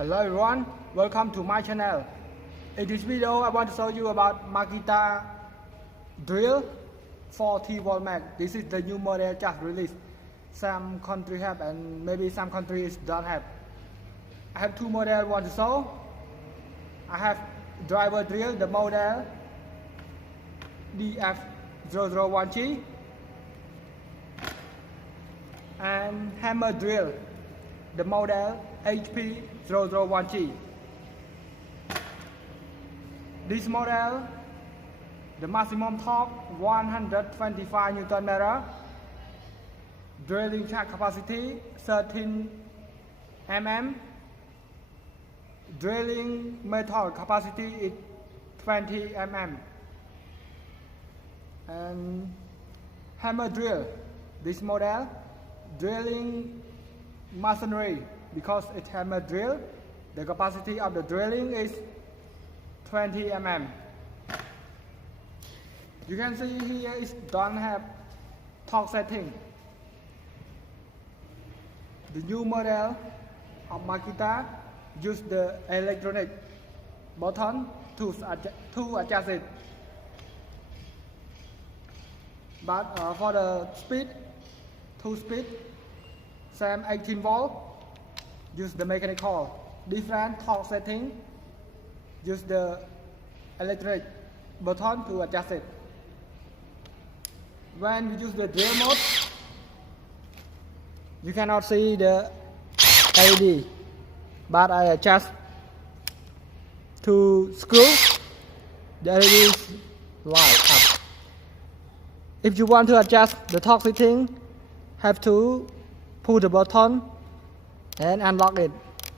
Hello everyone, welcome to my channel. In this video I want to show you about Makita drill 40 volt mag. This is the new model just released. Some countries have and maybe some countries don't have. I have two models I want to show. I have driver drill, the model DF001G, and hammer drill, the model HP001G. This model, the maximum torque 125 Newton meter, drilling shaft capacity 13 mm, drilling metal capacity is 20 mm, and hammer drill, this model, drilling masonry, because it's hammer drill, the capacity of the drilling is 20 mm. You can see here it don't have torque setting. The new model of Makita use the electronic button to adjust it. But for the speed, same 18 volt, use the mechanical. Different torque setting, use the electric button to adjust it. When we use the drill mode, you cannot see the LED, but I adjust to screw, the LED light up. If you want to adjust the torque setting, have to pull the button and unlock it.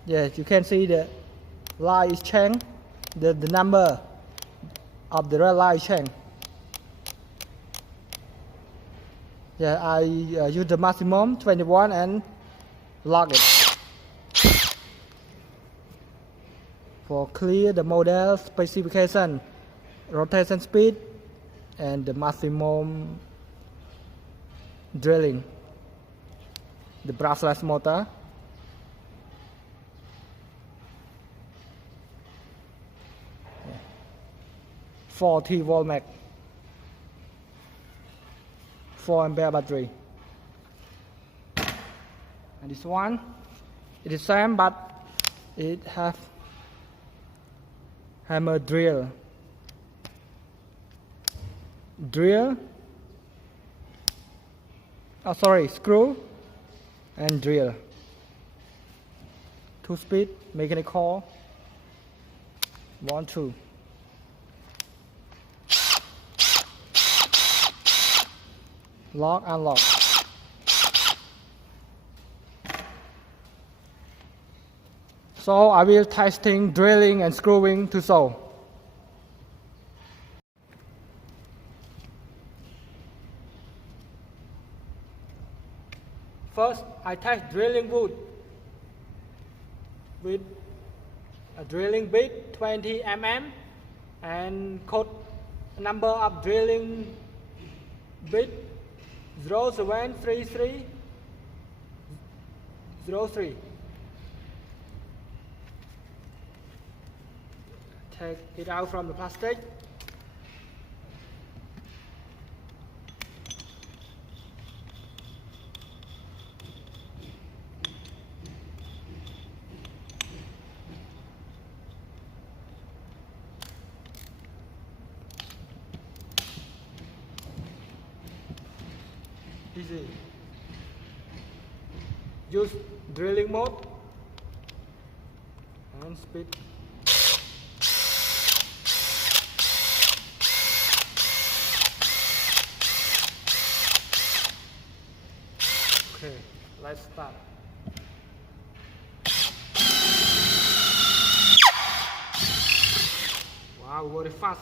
Yes, you can see the light is changed, the number of the red light is changed. Yeah, I use the maximum 21 and lock it. For clear the model specification, rotation speed, and the maximum drilling, the brushless motor. Yeah. 40 volt mag, 4 ampere battery. And this one, it is same, but it have hammer drill, screw and drill. 2-speed mechanical, 1, 2. Lock, unlock. So I will testing drilling and screwing to show. First, I test drilling wood with a drilling bit 20 mm and code number of drilling bit 073303. Take it out from the plastic. Easy. Use drilling mode and speed. Okay, let's start. Wow, very fast.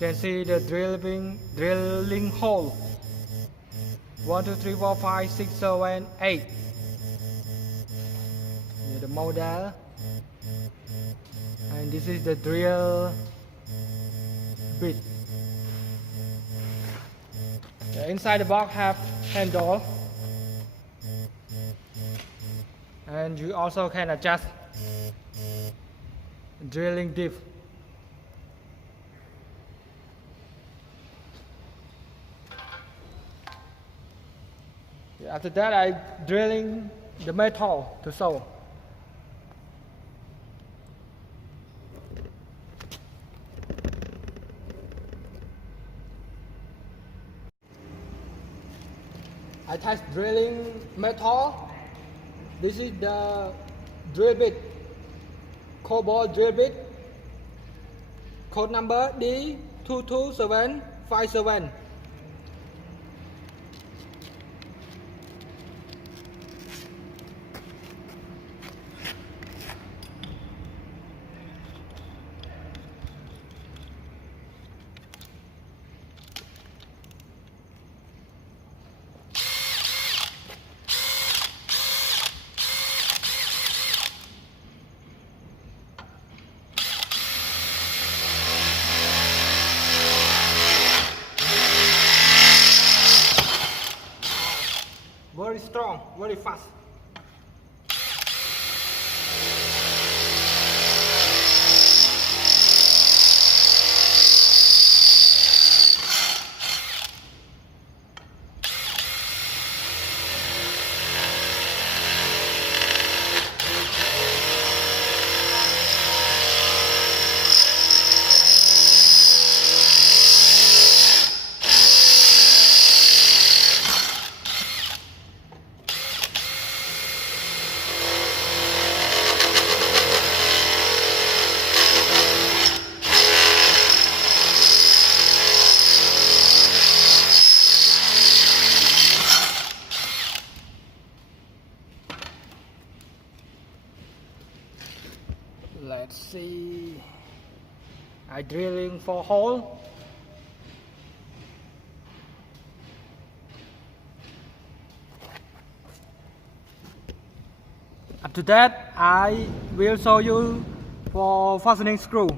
can see the drilling hole. 1, 2, 3, 4, 5, 6, 7, 8. The model, and this is the drill bit. Inside the box have handle, and you also can adjust drilling depth. After that, I drilling the metal to sew. I test drilling metal. This is the drill bit, cobalt drill bit. Code number D22757. Very strong, very fast. Let's see. I drilling for hole. After that, I will show you for fastening screw.